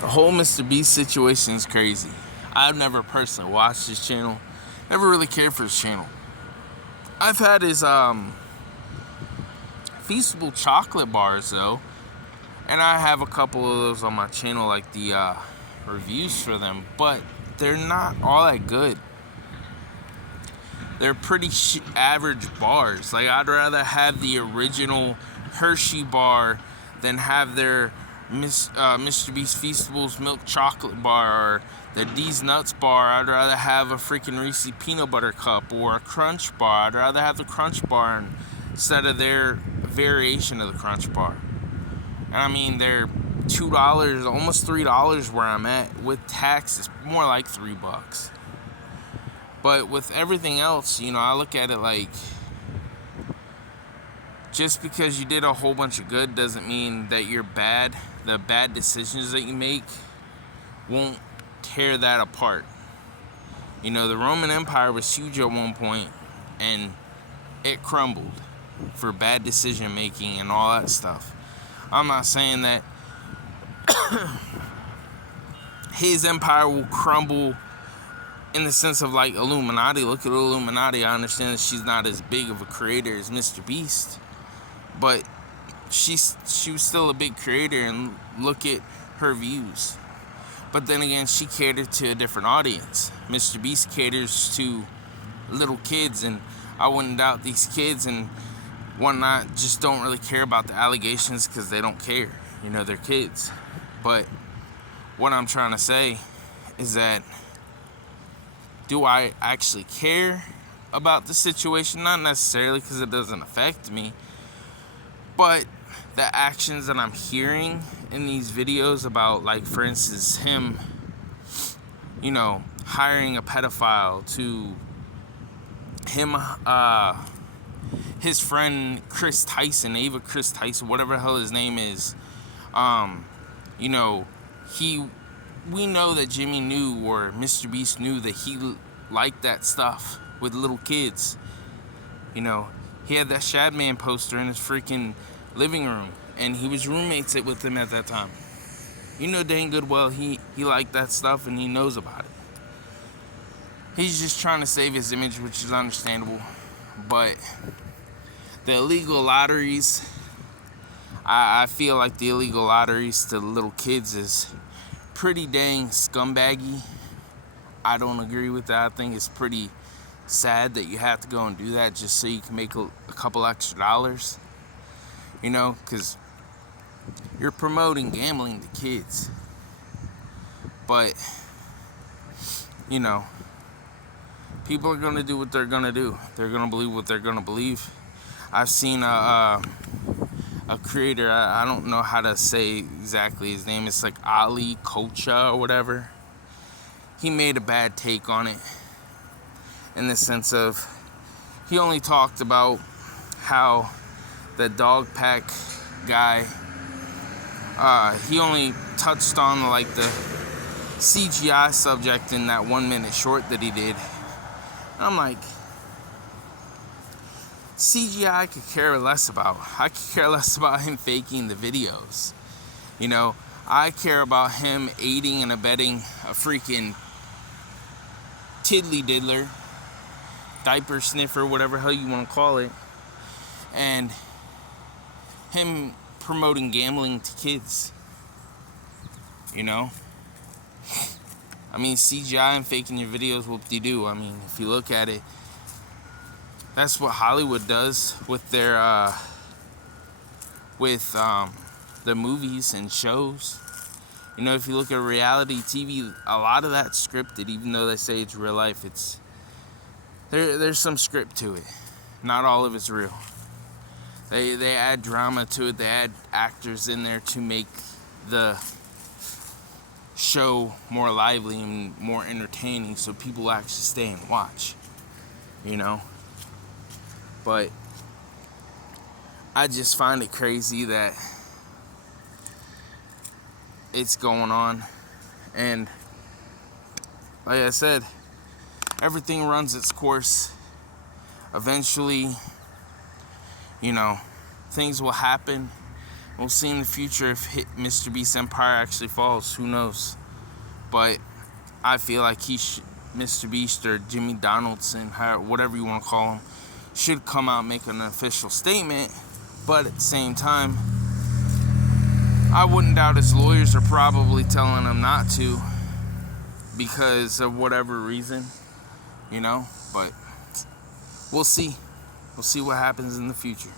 The whole Mr. Beast situation is crazy. I've never personally watched his channel. Never really cared for his channel. I've had his Feastable chocolate bars though, and I have a couple of those on my channel, like the reviews for them, but they're not all that good. They're pretty average bars. Like, I'd rather have the original Hershey bar than have their Mr. Beast Feastables milk chocolate bar or the D's Nuts bar. I'd rather have a freaking Reese's peanut butter cup or a Crunch bar. I'd rather have the Crunch bar instead of their variation of the Crunch bar. And I mean, they're $2, almost $3 where I'm at. With tax, it's more like $3. But with everything else, I look at it like, just because you did a whole bunch of good doesn't mean that you're bad. The bad decisions that you make won't tear that apart. The Roman Empire was huge at one point, and it crumbled for bad decision making and all that stuff. I'm not saying that his empire will crumble in the sense of like Illuminati. Look at Illuminati. I understand that she's not as big of a creator as Mr. Beast, but she was still a big creator, and look at her views. But then again, she catered to a different audience. Mr. Beast caters to little kids, and I wouldn't doubt these kids and whatnot just don't really care about the allegations because they don't care. They're kids. But what I'm trying to say is that, do I actually care about the situation? Not necessarily, because it doesn't affect me. But the actions that I'm hearing in these videos about, like, for instance, him, hiring a pedophile, to him, his friend Chris Tyson, Ava Chris Tyson, whatever the hell his name is, we know that Jimmy knew, or Mr. Beast knew, that he liked that stuff with little kids. He had that Shadman poster in his freaking living room, and he was roommates with him at that time. Dang good well he liked that stuff, and he knows about it. He's just trying to save his image, which is understandable. But the illegal lotteries, I feel like the illegal lotteries to little kids is pretty dang scumbaggy. I don't agree with that. I think it's pretty sad that you have to go and do that just so you can make a couple extra dollars. Because you're promoting gambling to kids. But, people are going to do what they're going to do. They're going to believe what they're going to believe. I've seen a creator, I don't know how to say exactly his name. It's like Ali Kocha or whatever. He made a bad take on it, in the sense of, he only talked about how the dog pack guy, he only touched on like the CGI subject in that 1 minute short that he did. And I'm like, CGI I could care less about. I could care less about him faking the videos. I care about him aiding and abetting a freaking tiddly diddler, diaper sniffer, whatever hell you want to call it, and him promoting gambling to kids. I mean, CGI and faking your videos, whoop-de-doo. I mean, if you look at it, that's what Hollywood does with their the movies and shows. If you look at reality TV, a lot of that's scripted. Even though they say it's real life, there's some script to it. Not all of it's real. They add drama to it. They add actors in there to make the show more lively and more entertaining, so people actually stay and watch. But I just find it crazy that it's going on. And like I said, everything runs its course. Eventually, things will happen. We'll see in the future if Mr. Beast Empire actually falls. Who knows? But I feel like Mr. Beast or Jimmy Donaldson, whatever you want to call him, should come out and make an official statement. But at the same time, I wouldn't doubt his lawyers are probably telling him not to because of whatever reason, you know. But we'll see. We'll see what happens in the future.